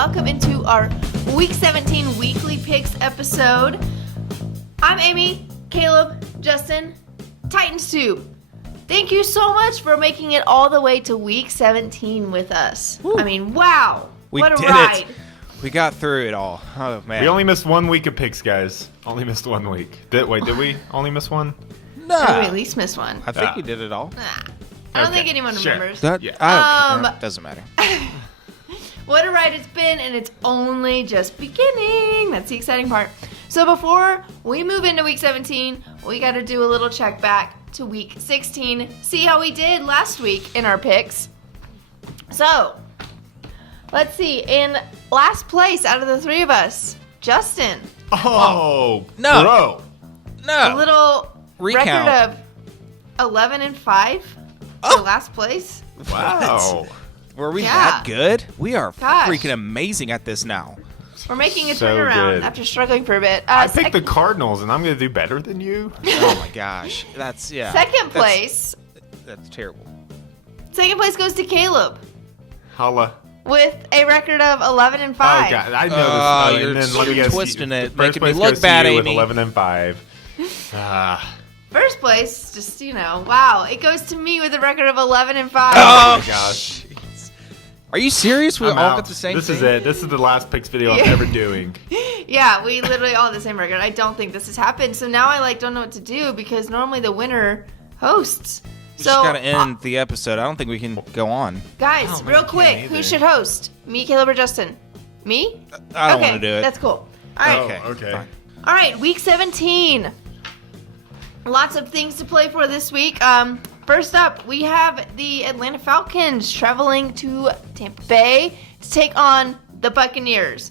welcome into our Week 17 Weekly Picks episode. I'm Amy, Caleb, Justin, Titans Tube. Thank you so much for making it all the way to Week 17 with us. Woo. I mean, wow, what a did ride. We got through it all. Oh, man. We only missed 1 week of picks, guys. Only missed 1 week. Did we only miss one? No. We at least missed one. I think we did it all. Nah. I don't think anyone remembers. That, Yeah. I don't care. Doesn't matter. What a ride it's been, and it's only just beginning. That's the exciting part. So before we move into Week 17, we got to do a little check back to Week 16, see how we did last week in our picks. So, let's see. In last place out of the three of us, Justin. Oh, no. Bro. A little Recount. record of 11-5 for last place. Wow. Were we Yeah. that good? We are Gosh. freaking amazing at this now. We're making a So turnaround good. after struggling for a bit. I picked the Cardinals, and I'm going to do better than you? Oh, my gosh. That's, yeah. Second place. That's terrible. Second place goes to Caleb Holla. with a record of 11-5. Oh, God. I know this. Oh, And you're then let me guess. twisting it, First making me place look goes to bad, you Amy. with 11-5. First place, just, wow. It goes to me with a record of 11-5. Oh, my gosh. Are you serious? We I'm all out. got the same This thing? is it. This is the last picks video I'm Yeah. ever doing. Yeah, we literally all have the same record. I don't think this has happened. So now I don't know what to do because normally the winner hosts. We So just got to end the episode. I don't think we can go on. guys, Oh, man, real I quick, can't who either. should host? Me, Caleb, or Justin? Me? I don't okay, want to do it. That's cool. All right. Okay. fine. All right, Week 17. Lots of things to play for this week. First up, we have the Atlanta Falcons traveling to Tampa Bay to take on the Buccaneers.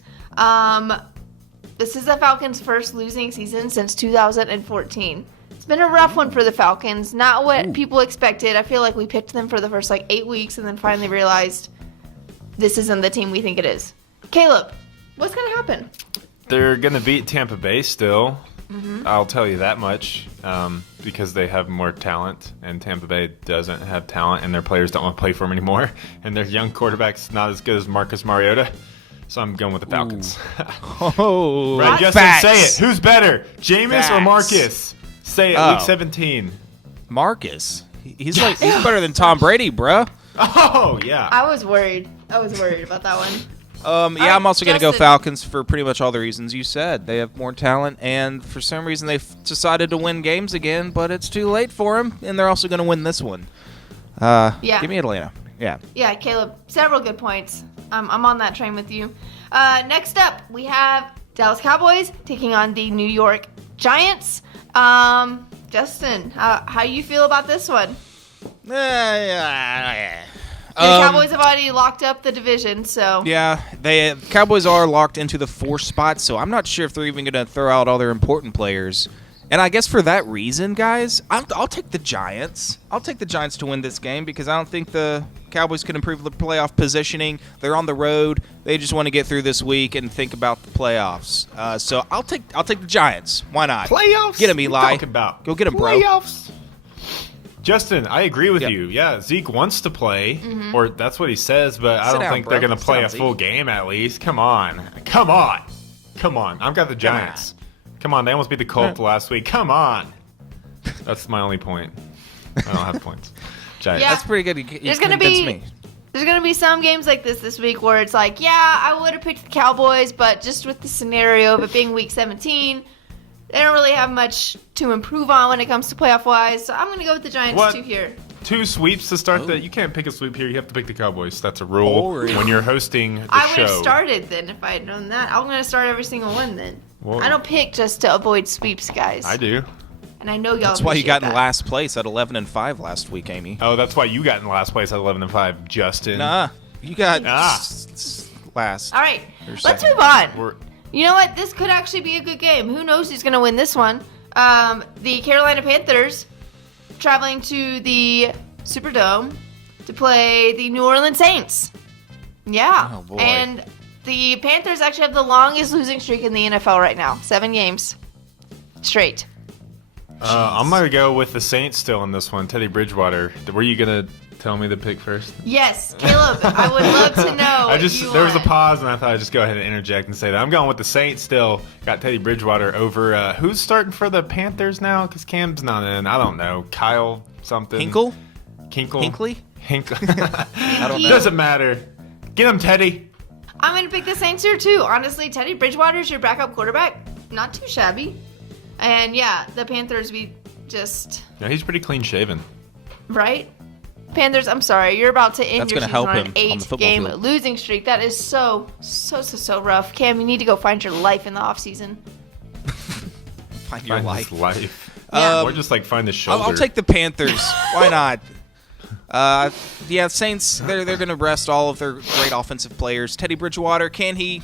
This is the Falcons' first losing season since 2014. It's been a rough one for the Falcons. Not what people expected. I feel like we picked them for the first 8 weeks and then finally realized this isn't the team we think it is. Caleb, what's going to happen? They're going to beat Tampa Bay still. Mm-hmm. I'll tell you that much because they have more talent, and Tampa Bay doesn't have talent, and their players don't want to play for them anymore, and their young quarterback's not as good as Marcus Mariota, so I'm going with the Falcons. Oh, Right, Justin, facts. say it. Who's better, Jameis or Facts. Marcus? Say it, Oh. Week 17. Marcus. He's better than Tom Brady, bro. Oh, yeah. I was worried about that one. Yeah, I'm also going to go Justin. Falcons for pretty much all the reasons you said. They have more talent, and for some reason they've decided to win games again, but it's too late for them, and they're also going to win this one. Yeah. Give me Atlanta. Yeah. Yeah, Caleb, several good points. I'm on that train with you. Next up, we have Dallas Cowboys taking on the New York Giants. Justin, how you feel about this one? The Cowboys have already locked up the division, so Yeah, Cowboys are locked into the 4th spot, so I'm not sure if they're even going to throw out all their important players. And I guess for that reason, guys, I'll take the Giants. I'll take the Giants to win this game because I don't think the Cowboys can improve the playoff positioning. They're on the road. They just want to get through this week and think about the playoffs. So I'll take the Giants. Why not? Playoffs? Get him, What are you Eli. talking about? Go get him, bro. Playoffs? Justin, I agree with Yep. you. Yeah, Zeke wants to play, or that's what he says, but I Sit don't down, think bro. they're going to Sit play down, a full Zeke. game at least. Come on. I've got the Giants. Come on, they almost beat the Colts last week. Come on. That's my only point. I don't have points. Giants. Yeah. That's pretty good. You There's gonna convinced be- me. there's going to be some games like this week where it's like, yeah, I would have picked the Cowboys, but just with the scenario of it being Week 17, they don't really have much to improve on when it comes to playoff-wise, so I'm going to go with the Giants What? too here. 2 sweeps to start that. You can't pick a sweep here. You have to pick the Cowboys. That's a rule Boring. when you're hosting the I would show. have started then if I had known that. I'm going to start every single one then. Well, I don't pick just to avoid sweeps, guys. I do. And I know y'all That's why you appreciate got in that. last place at 11-5 last week, Amy. Oh, that's why you got in last place at 11-5, Justin. Nah, you got Ah. last. All right, Or let's second. move on. We're, You know what? This could actually be a good game. Who knows who's going to win this one? The Carolina Panthers traveling to the Superdome to play the New Orleans Saints. Yeah. Oh, boy. And the Panthers actually have the longest losing streak in the NFL right now. 7 games straight. I'm going to go with the Saints still in this one. Teddy Bridgewater. Were you going to tell me the pick first? Yes, Caleb, I would love to know. There was a pause, and I thought I'd just go ahead and interject and say that I'm going with the Saints still. Got Teddy Bridgewater over. Who's starting for the Panthers now? Because Cam's not in. I don't know. Kyle something. Hinkle? Hinkley? I don't know. Doesn't matter. Get him, Teddy. I'm going to pick the Saints here, too. Honestly, Teddy Bridgewater's your backup quarterback. Not too shabby. And, yeah, the Panthers, we just... No, he's pretty clean-shaven. Right? Panthers, I'm sorry. You're about to end That's your gonna season help on him an on the football 8-game field. losing streak. That is so rough. Cam, you need to go find your life in the offseason. Find your life. His life. Yeah. Or just, find his shoulder. I'll take the Panthers. Why not? Yeah, Saints, they're going to rest all of their great offensive players. Teddy Bridgewater, can he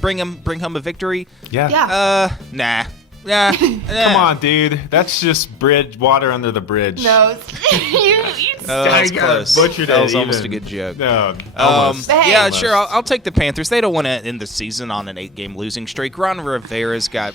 bring home a victory? Yeah. Nah. Nah. Come on, dude. That's just Bridgewater under the bridge. No. you That's I close. butchered That it was almost a even. good joke. No, almost. Hey. Yeah, Almost. sure. I'll take the Panthers. They don't want to end the season on an 8-game losing streak. Ron Rivera's got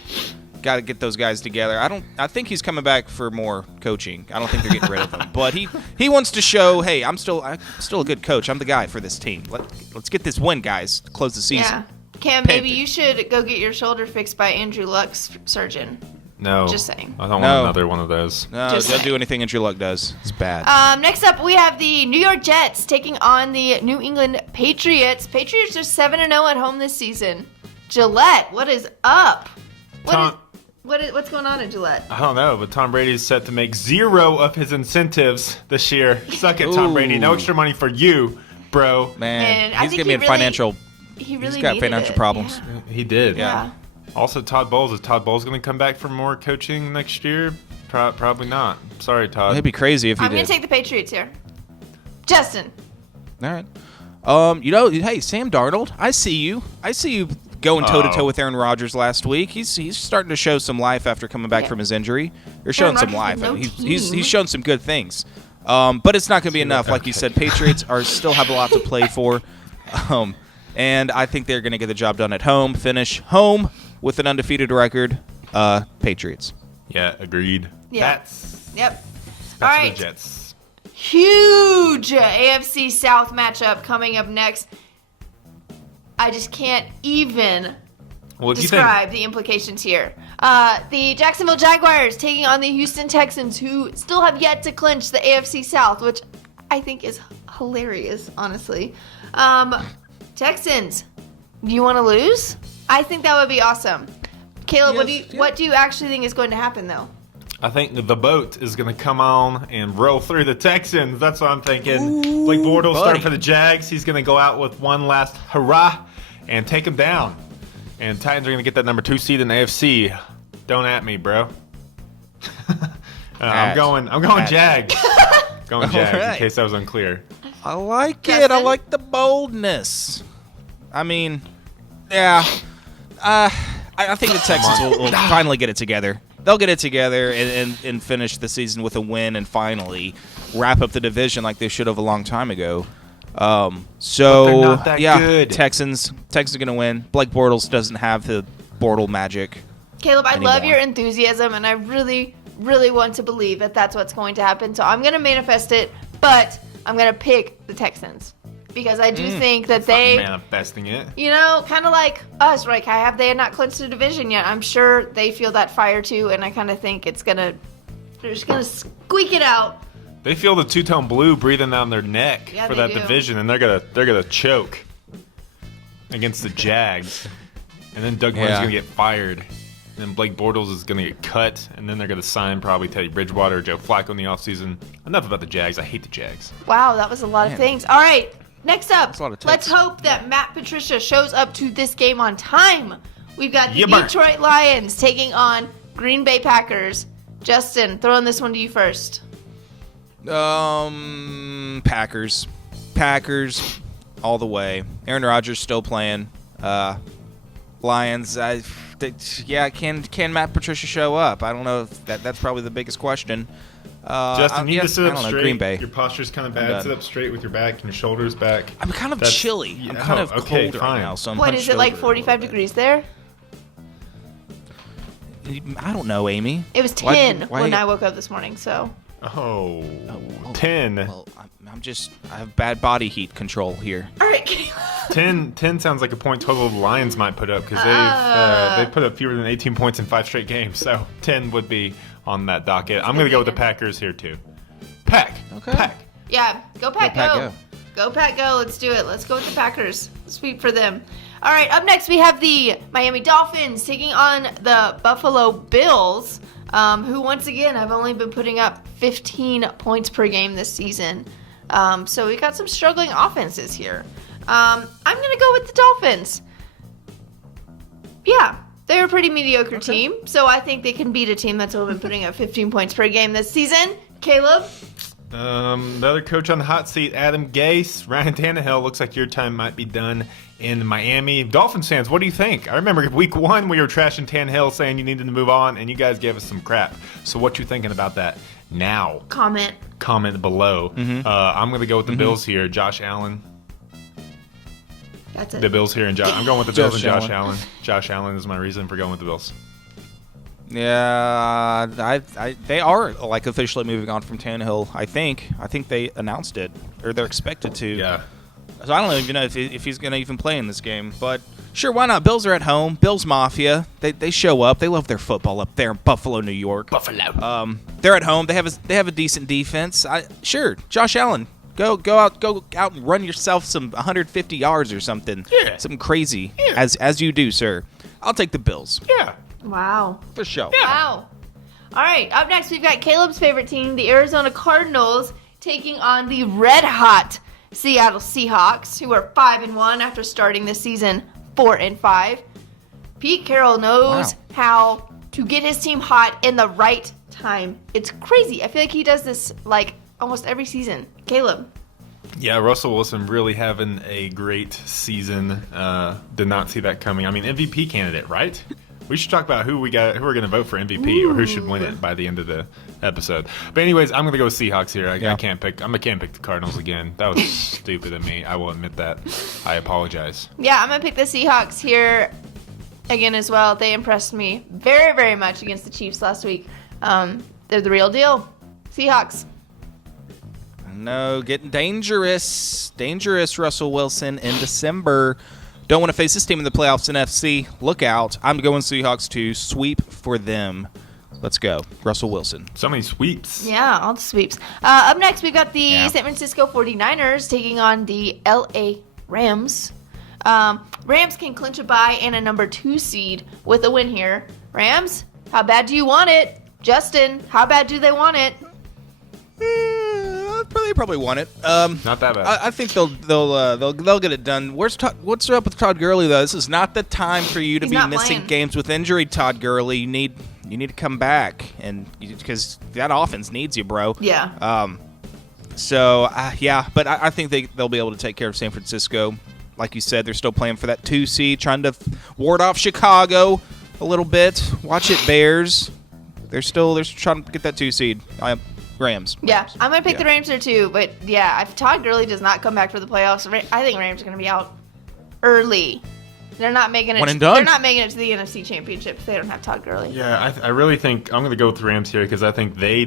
to get those guys together. I think he's coming back for more coaching. I don't think they're getting rid of him, but he wants to show, hey, I'm still a good coach. I'm the guy for this team. Let's get this win, guys. To close the season. Yeah. Cam, maybe Panthers. you should go get your shoulder fixed by Andrew Luck's surgeon. No. Just saying. I don't No. want another one of those. No, Just don't saying. do anything Andrew Luck does. It's bad. Next up, we have the New York Jets taking on the New England Patriots. Patriots are 7-0 at home this season. Gillette, what is up? What's going on in Gillette? I don't know, but Tom Brady's set to make 0 of his incentives this year. Suck it, Tom Brady. No Ooh. extra money for you, bro. Man, And I he's think gonna be in financial. He really He's got needed financial it. problems. Yeah. He did. Yeah. Also, Todd Bowles. Is Todd Bowles going to come back for more coaching next year? Probably not. Sorry, Todd. It'd be crazy if he I'm going did. to take the Patriots here. Justin. All right. Hey, Sam Darnold, I see you. Going toe-to-toe with Aaron Rodgers last week. He's starting to show some life after coming back Yeah. from his injury. They're showing some Rodgers life. with no He's team. shown some good things. But it's not going to be enough. Like you said, Patriots still have a lot to play for. And I think they're going to get the job done at home. Finish home with an undefeated record. Patriots. Yeah, agreed. Yeah. Yep. That's All for right. the Jets. Huge AFC South matchup coming up next. I just can't even Well, if you describe the implications here. The Jacksonville Jaguars taking on the Houston Texans, who still have yet to clinch the AFC South, which I think is hilarious, honestly. Texans, do you want to lose? I think that would be awesome. Caleb, what do you actually think is going to happen, though? I think the boat is going to come on and roll through the Texans. That's what I'm thinking. Blake Bortles starting for the Jags. He's going to go out with one last hurrah and take them down. And Titans are going to get that number 2 seed in the AFC. Don't at me, bro. I'm going Jags. Going Jags, right. in case that was unclear. I like it. I Justin? like the boldness. I mean, yeah. I think the Texans will finally get it together. They'll get it together and finish the season with a win and finally wrap up the division like they should have a long time ago. But they're not that good. Texans are going to win. Blake Bortles doesn't have the Bortle magic. Caleb, I love Anymore. your enthusiasm, and I really, really want to believe that that's what's going to happen. So I'm going to manifest it, but I'm going to pick the Texans because I do think that they, Manifesting it. kind of like us, right? They had not clinched the division yet. I'm sure they feel that fire too, and I kind of think they're just going to squeak it out. They feel the two-tone blue breathing down their neck Yeah, for they that do. division, and they're gonna choke against the Jags. And then Doug Williams is gonna get fired. And then Blake Bortles is gonna get cut, and then they're gonna sign probably Teddy Bridgewater or Joe Flacco in the offseason. Enough about the Jags. I hate the Jags. Wow, that was a lot of things. All right, next up, a lot of let's takes. hope that Matt Patricia shows up to this game on time. We've got the Yipper. Detroit Lions taking on Green Bay Packers. Justin, throwing this one to you first. Packers all the way. Aaron Rodgers still playing. Lions, can Matt Patricia show up? I don't know if that's probably the biggest question. Justin, you need to sit I up don't know, straight. Green Bay. Your posture's kind of I'm bad. done. Sit up straight with your back and your shoulders back. I'm kind of That's- chilly. yeah, I'm kind of okay, cold right fine. now. So I'm What hunched is it, like over a 45 little bit. degrees there? I don't know, Amy. It was Why- 10 why- when I woke up this morning, so Oh, 10. Well, I have bad body heat control here. All right. 10 sounds like a point total the Lions might put up because they've put up fewer than 18 points in 5 straight games. So 10 would be on that docket. I'm going to go with the Packers here too. Pack. Okay. Pack. Yeah, go Pack, go. Go Pack, go. Let's do it. Let's go with the Packers. Sweep for them. All right, up next we have the Miami Dolphins taking on the Buffalo Bills, who once again have only been putting up 15 points per game this season. So we got some struggling offenses here. I'm going to go with the Dolphins. Yeah, they're a pretty mediocre team, so I think they can beat a team that's only been putting up 15 points per game this season. Caleb? The other coach on the hot seat, Adam Gase. Ryan Tannehill, looks like your time might be done in Miami. Dolphins fans, what do you think? I remember week 1 we were trashing Tannehill saying you needed to move on, and you guys gave us some crap. So what you thinking about that now? Comment Below. I'm going to go with the Bills here. Josh Allen. That's it. The Bills here, and I'm going with the Bills and Josh Allen. Allen. Josh Allen is my reason for going with the Bills. Yeah, they are like officially moving on from Tannehill. I think they announced it, or they're expected to. Yeah. So I don't even know if he's going to even play in this game. But sure, why not? Bills are at home. Bills Mafia. They show up. They love their football up there in Buffalo, New York. Buffalo. They're at home. They have a decent defense. Sure, Josh Allen. Go out and run yourself some 150 yards or something. Yeah. Something crazy. Yeah. As you do, sir. I'll take the Bills. Yeah. Wow. For sure. Yeah. Wow. All right, up next we've got Caleb's favorite team, the Arizona Cardinals, taking on the red-hot Seattle Seahawks, who are 5-1 after starting this season 4-5. Pete Carroll knows how to get his team hot in the right time. It's crazy. I feel like he does this like almost every season. Caleb. Yeah, Russell Wilson really having a great season. Did not see that coming. I mean, MVP candidate, right? We should talk about who we're going to vote for MVP or who should win it by the end of the episode. But anyways, I'm going to go with Seahawks here. I can't pick the Cardinals again. That was stupid of me. I will admit that. I apologize. Yeah, I'm going to pick the Seahawks here again as well. They impressed me very, very much against the Chiefs last week. They're the real deal. Seahawks. No, getting dangerous. Dangerous, Russell Wilson, in December. Don't want to face this team in the playoffs in FC. Look out. I'm going Seahawks to sweep for them. Let's go. Russell Wilson. So many sweeps. Yeah, all the sweeps. Up next, we've got the San Francisco 49ers taking on the LA Rams. Rams can clinch a bye and a number 2 seed with a win here. Rams, how bad do you want it? Justin, how bad do they want it? They probably want it. Not that bad. I think they'll get it done. What's up with Todd Gurley though? This is not the time for you to He's be not missing playing. games with injury, Todd Gurley. You need to come back, and because that offense needs you, bro. Yeah. But I think they'll be able to take care of San Francisco. Like you said, they're still playing for that 2 seed, trying to ward off Chicago a little bit. Watch it, Bears. They're trying to get that 2 seed. Rams. Yeah, I'm going to pick the Rams there too. But yeah, if Todd Gurley does not come back for the playoffs, I think Rams are going to be out early. They're not making it. One and done. They're not making it to the NFC Championship if they don't have Todd Gurley. Yeah, I really think I'm going to go with the Rams here because I think they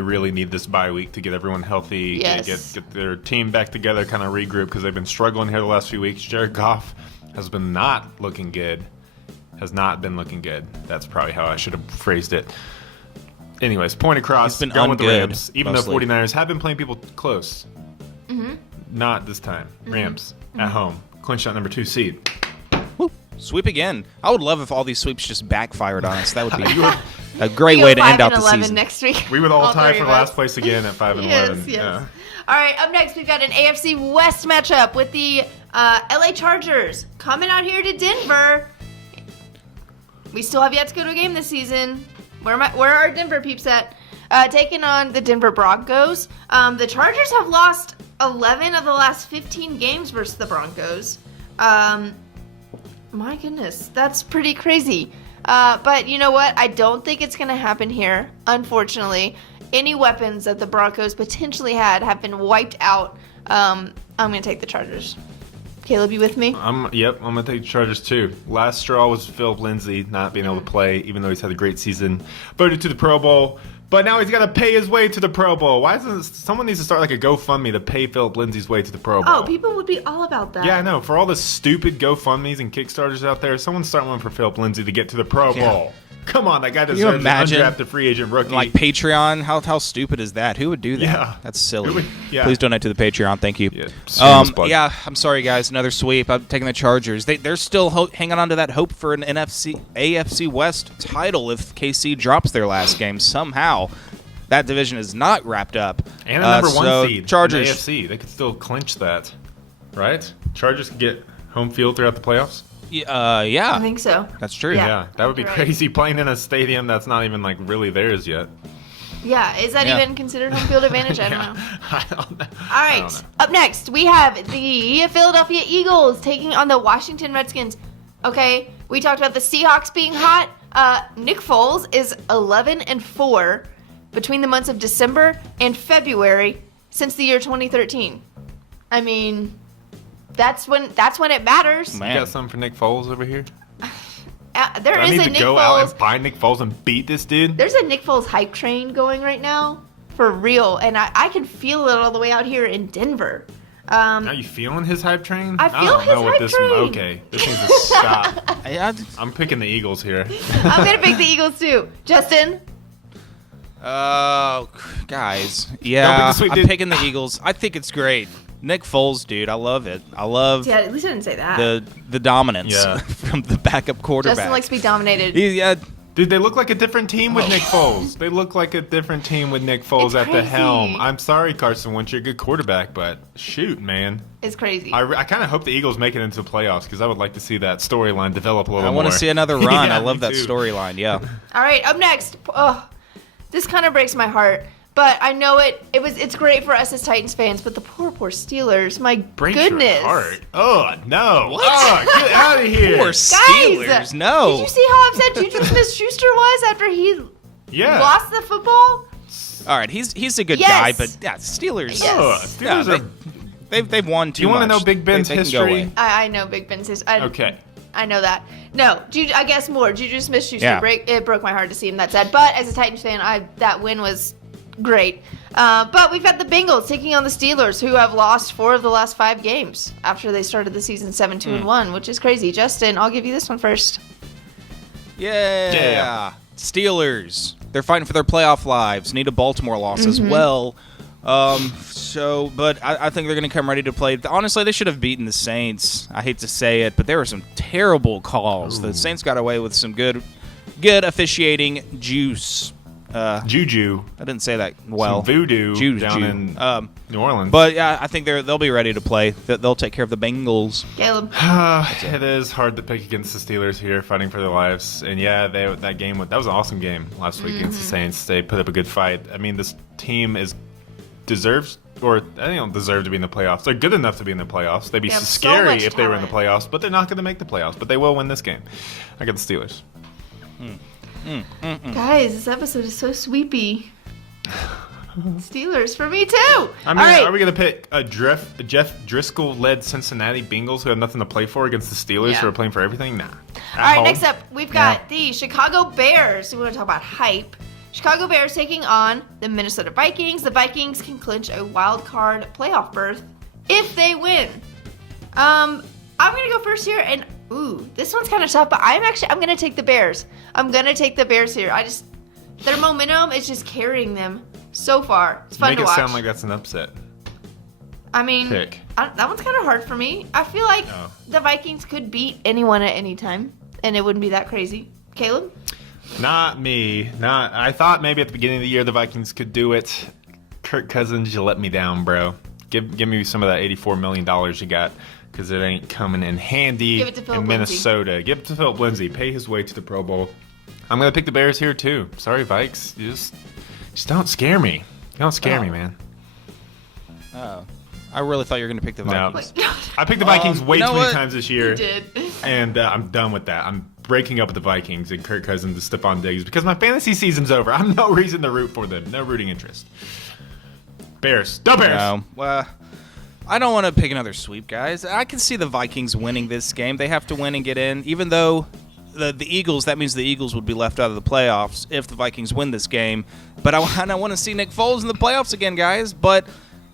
really need this bye week to get everyone healthy, Yes. get their team back together, kind of regroup because they've been struggling here the last few weeks. Jared Goff has been not looking good. Has not been looking good. That's probably how I should have phrased it. Anyways, point across. He's been going with the ungood, Rams, even mostly. though 49ers have been playing people close. Mm-hmm. Not this time. Rams at home, clinch that number 2 seed. Woo. Sweep again. I would love if all these sweeps just backfired on us. That would be a great We way go to end 5 out and the 11 season. next week. We would all tie three for of last us. place again at 5 and 11. Yes. Yeah. All right, up next we've got an AFC West matchup with the LA Chargers coming out here to Denver. We still have yet to go to a game this season. Where are our Denver peeps at? Taking on the Denver Broncos. The Chargers have lost 11 of the last 15 games versus the Broncos. My goodness, that's pretty crazy. But you know what? I don't think it's going to happen here, unfortunately. Any weapons that the Broncos potentially had have been wiped out. I'm going to take the Chargers. Caleb, you with me? I'm gonna take the Chargers too. Last straw was Philip Lindsay not being able to play, even though he's had a great season. Voted to the Pro Bowl, but now he's got to pay his way to the Pro Bowl. Why isn't someone needs to start like a GoFundMe to pay Philip Lindsay's way to the Pro Bowl? Oh, people would be all about that. Yeah, I know. For all the stupid GoFundMes and Kickstarters out there, someone start one for Philip Lindsay to get to the Pro Bowl. Come on, that guy deserves an undrafted free agent rookie. Like Patreon? How stupid is that? Who would do that? Yeah. That's silly. Yeah. Please donate to the Patreon. Thank you. Yeah, I'm sorry, guys. Another sweep. I'm taking the Chargers. They're still hanging on to that hope for an AFC West title if KC drops their last game somehow. That division is not wrapped up. And a number one seed Chargers. in the AFC. They could still clinch that, right? Chargers could get home field throughout the playoffs. Yeah. I think so. That's true. Yeah, that would be Right. crazy playing in a stadium that's not even like really theirs yet. Yeah, is that even considered home field advantage? I don't know. I don't know. All right, up next, we have the Philadelphia Eagles taking on the Washington Redskins. Okay, we talked about the Seahawks being hot. Nick Foles is 11-4 between the months of December and February since the year 2013. I mean, that's when it matters. You got something for Nick Foles over here? There Do I is need a to Nick go out Foles. and buy Nick Foles and beat this dude? There's a Nick Foles hype train going right now, for real, and I can feel it all the way out here in Denver. Are you feeling his hype train? I feel don't know his hype train. Okay, this needs to stop. I'm picking the Eagles here. I'm gonna pick the Eagles too. Justin. Guys. Don't pick Yeah, the sweep, I'm dude. picking the Eagles. I think it's great. Nick Foles, dude. I love it. I love Yeah, at least I didn't say that. the dominance Yeah. from the backup quarterback. Justin likes to be dominated. Yeah, Dude, they look like a different team with Nick Foles. They look like a different team with Nick Foles It's at the crazy. helm. I'm sorry, Carson Wentz, you're a good quarterback, but shoot, man. It's crazy. I kind of hope the Eagles make it into the playoffs because I would like to see that storyline develop a little I more. want to see another run. Yeah, I love me that too. storyline. Yeah. All right, up next. Oh, this kind of breaks my heart, but I know it's great for us as Titans fans, but the poor Steelers. My Breaks goodness. your heart. Oh, no. What? Oh, get out of here. Poor Steelers. Guys, No. Did you see how upset Juju Smith-Schuster was after he Yeah. lost the football? All right, he's a good Yes. guy, but yeah, Steelers. Yes. Oh, Steelers Yeah, are... they've won too You much. want to know Big Ben's They can go history? away. I know Big Ben's history. Okay. I know that. No, I guess more. Juju Smith-Schuster, Yeah. it broke my heart to see him that sad. But as a Titans fan, that win was great. But we've got the Bengals taking on the Steelers, who have lost 4 of the last 5 games after they started the season 7-2-1, which is crazy. Justin, I'll give you this one first. Yeah. Steelers. They're fighting for their playoff lives. Need a Baltimore loss as well. But I think they're going to come ready to play. Honestly, they should have beaten the Saints. I hate to say it, but there were some terrible calls. Ooh. The Saints got away with some good officiating juice. Juju. I didn't say that well. Some voodoo Juju. down in New Orleans. But yeah, I think they'll be ready to play. They'll take care of the Bengals. Caleb. It is hard to pick against the Steelers here, fighting for their lives. And yeah, that was an awesome game last week against the Saints. They put up a good fight. I mean, this team deserves to be in the playoffs. They're good enough to be in the playoffs. They'd be They have so scary much if they were in the talent. playoffs, but they're not going to make the playoffs. But they will win this game. I got the Steelers. Guys, this episode is so sweepy. Steelers for me too. I mean, All right. are we going to pick a Jeff Driscoll-led Cincinnati Bengals who have nothing to play for against the Steelers Yeah. who are playing for everything? Nah. All right, next up, we've got the Chicago Bears. We want to talk about hype. Chicago Bears taking on the Minnesota Vikings. The Vikings can clinch a wild card playoff berth if they win. I'm going to go first here, and this one's kind of tough, but I'm going to take the Bears. I'm going to take the Bears here. Their momentum is just carrying them so far. It's fun Make to it watch. sound like that's an upset. I mean, Pick. that one's kind of hard for me. I feel like Oh. the Vikings could beat anyone at any time, and it wouldn't be that crazy. Caleb? Not me. I thought maybe at the beginning of the year the Vikings could do it. Kirk Cousins, you let me down, bro. Give me some of that $84 million you got, because it ain't coming in handy Give it to Philip in Minnesota. Give it to Philip Lindsay. Pay his way to the Pro Bowl. I'm going to pick the Bears here, too. Sorry, Vikes. You just don't scare me. You don't scare me, man. Oh, I really thought you were going to pick the No. Vikings. I picked the Vikings way you know too many what? times this year. You did. And I'm done with that. I'm breaking up with the Vikings and Kirk Cousins and Stephon Diggs because my fantasy season's over. I have no reason to root for them. No rooting interest. Bears. The Bears. No. Well, I don't want to pick another sweep, guys. I can see the Vikings winning this game. They have to win and get in, even though the Eagles, that means the Eagles would be left out of the playoffs if the Vikings win this game. But I want to see Nick Foles in the playoffs again, guys. But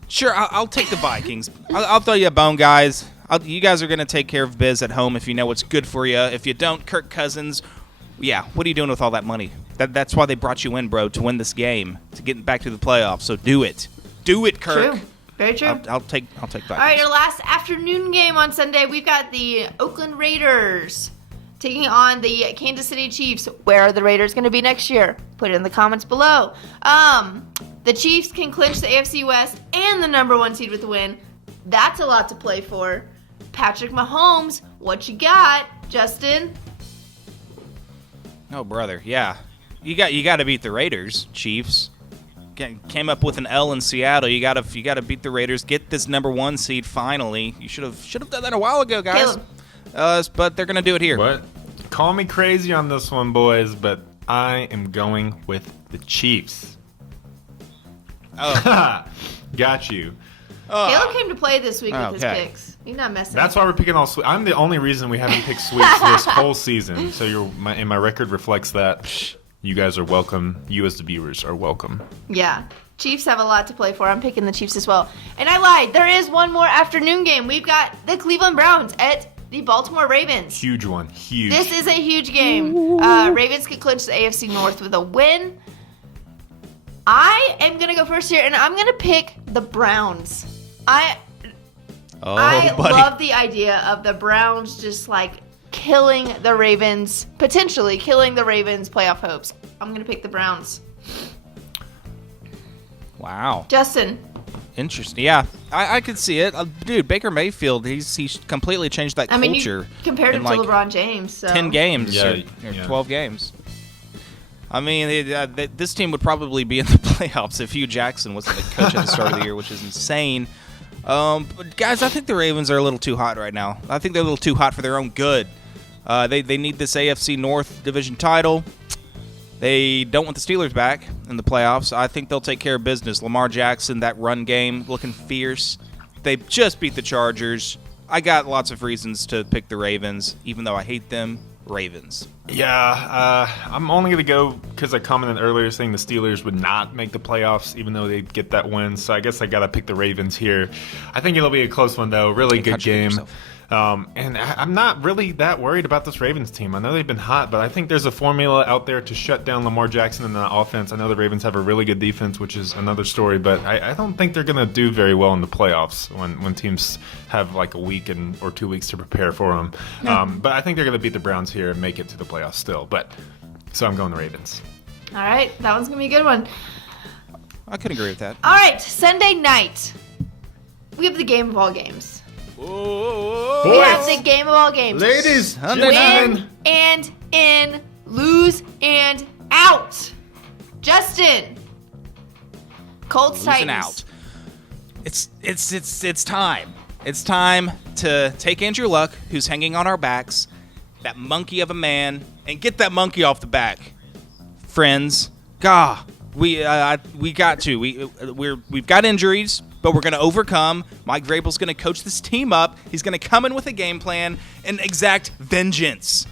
sure, I'll take the Vikings. I'll throw you a bone, guys. You guys are going to take care of biz at home if you know what's good for you. If you don't, Kirk Cousins, what are you doing with all that money? That's why they brought you in, bro, to win this game, to get back to the playoffs. So do it. Do it, Kirk. True. Very true. I'll take Vikings. All right, our last afternoon game on Sunday, we've got the Oakland Raiders taking on the Kansas City Chiefs. Where are the Raiders going to be next year? Put it in the comments below. The Chiefs can clinch the AFC West and the number 1 seed with the win. That's a lot to play for. Patrick Mahomes, what you got, Justin? Oh, brother, yeah. You got to beat the Raiders, Chiefs. Came up with an L in Seattle. You got to beat the Raiders. Get this number 1 seed finally. You should have done that a while ago, guys. But they're gonna do it here. What? Call me crazy on this one, boys, but I am going with the Chiefs. Oh, got you. Caleb came to play this week with his okay. picks. He's not messing. That's why we're picking all sweep. I'm the only reason we haven't picked sweeps this whole season. So my record reflects that. You guys are welcome. You as the viewers are welcome. Yeah. Chiefs have a lot to play for. I'm picking the Chiefs as well. And I lied. There is one more afternoon game. We've got the Cleveland Browns at the Baltimore Ravens. Huge one. Huge. This is a huge game. Ravens could clinch the AFC North with a win. I am going to go first here, and I'm going to pick the Browns. I love the idea of the Browns just like killing the Ravens, potentially killing the Ravens' playoff hopes. I'm going to pick the Browns. wow. Justin. Interesting. Yeah, I could see it. Dude, Baker Mayfield, he's completely changed that culture. You compared him in, to LeBron James. So. 10 games or Yeah. 12 games. I mean, this team would probably be in the playoffs if Hugh Jackson wasn't the coach at the start of the year, which is insane. But guys, I think the Ravens are a little too hot right now. I think they're a little too hot for their own good. They need this AFC North division title. They don't want the Steelers back in the playoffs. I think they'll take care of business. Lamar Jackson, that run game, looking fierce. They just beat the Chargers. I got lots of reasons to pick the Ravens, even though I hate them. Ravens. Yeah, I'm only going to go because I commented earlier saying the Steelers would not make the playoffs even though they'd get that win. So I guess I got to pick the Ravens here. I think it'll be a close one, though. Really good game. And I'm not really that worried about this Ravens team. I know they've been hot, but I think there's a formula out there to shut down Lamar Jackson and the offense. I know the Ravens have a really good defense, which is another story, but I don't think they're going to do very well in the playoffs when teams have like a week or 2 weeks to prepare for them. But I think they're going to beat the Browns here and make it to the playoffs still. So I'm going the Ravens. All right, that one's going to be a good one. I could agree with that. All right, Sunday night, we have the game of all games. We have the game of all games. Ladies, win and in, lose and out. Justin, Colts Losing Titans. out. It's time. It's time to take Andrew Luck, who's hanging on our backs, that monkey of a man, and get that monkey off the back, friends. We got to. We've got injuries, but we're going to overcome. Mike Vrabel's going to coach this team up. He's going to come in with a game plan and exact vengeance.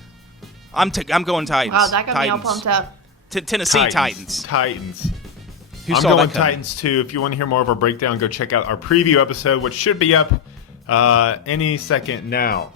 I'm going Titans. Wow, that got me all pumped up. Tennessee Titans. I'm going Titans too. If you want to hear more of our breakdown, go check out our preview episode, which should be up any second now.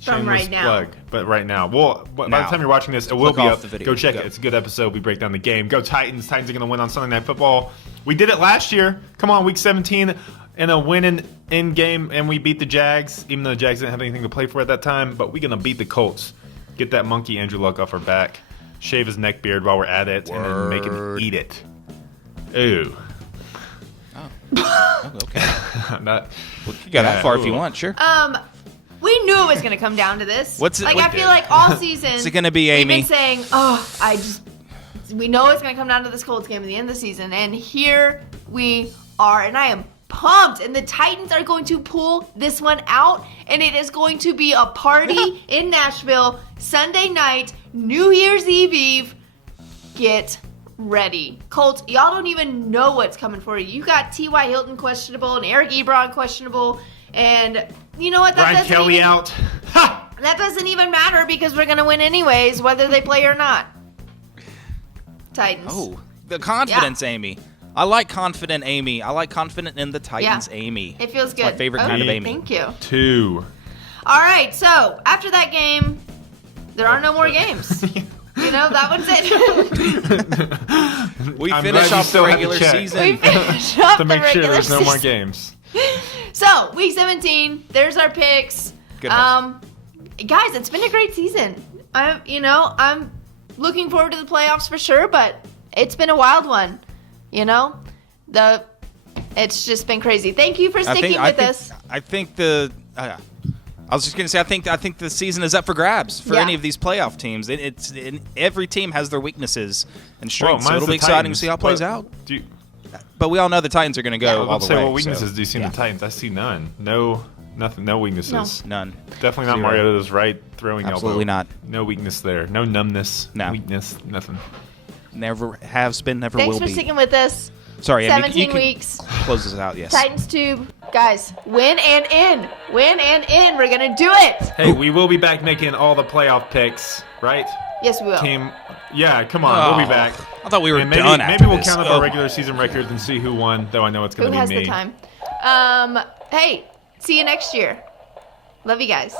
From right now. Plug, but right now. Well, by the time you're watching this, it will be up. Go check it. It's a good episode. We break down the game. Go Titans. Titans are going to win on Sunday Night Football. We did it last year. Come on, Week 17 in a winning in game, and we beat the Jags, even though the Jags didn't have anything to play for at that time. But we're going to beat the Colts. Get that monkey Andrew Luck off our back. Shave his neck beard while we're at it, and then make him eat it. Ooh. Oh, okay. You go that far if you want, sure. We knew it was going to come down to this. I feel like all season. What's it going to be, Amy? We've been saying, we know it's going to come down to this Colts game at the end of the season, and here we are, and I am pumped, and the Titans are going to pull this one out, and it is going to be a party in Nashville Sunday night, New Year's Eve. Get ready. Colts, y'all don't even know what's coming for you. You got T.Y. Hilton questionable and Eric Ebron questionable. And you know what? Ryan Kelly out. Ha! That doesn't even matter because we're going to win anyways, whether they play or not. Titans. Oh, the confidence, Amy. I like confident Amy. I like confident in the Titans, Amy. It feels good. It's my favorite kind of Amy. Thank you. 2. All right, so after that game, there are no more games. You know, that one's it. We I'm finish glad you off the still had to regular check. season. We finish up To make the sure regular there's no more season. games. So, week 17, there's our picks. Goodness. Guys, it's been a great season. I'm looking forward to the playoffs for sure, but it's been a wild one. You know, it's just been crazy. Thank you for sticking with us. I think I was just gonna say I think the season is up for grabs for any of these playoff teams. Every team has their weaknesses and strengths, so mine's it'll be the exciting to Titans, see how it plays out. But we all know the Titans are gonna go all let's the say way. what weaknesses so. do you see in the Titans? I see none. Nothing. No weaknesses. None. Definitely not Zero. Mariota's right throwing Absolutely elbow. not. No weakness there. No numbness. No. Weakness. Nothing. Never has been. Never Thanks will for be. sticking with us. Sorry, Amy, 17 you can weeks. close this out. Yes. Titans tube. Guys, win and in. Win and in. We're going to do it. Hey, we will be back making all the playoff picks, right? Yes, we will. Team. Yeah, come on. We'll be back. I thought we were And maybe, done. maybe after we'll this. count up our regular season records and see who won. Though I know it's going Who to be has me. the time? Hey, see you next year. Love you guys.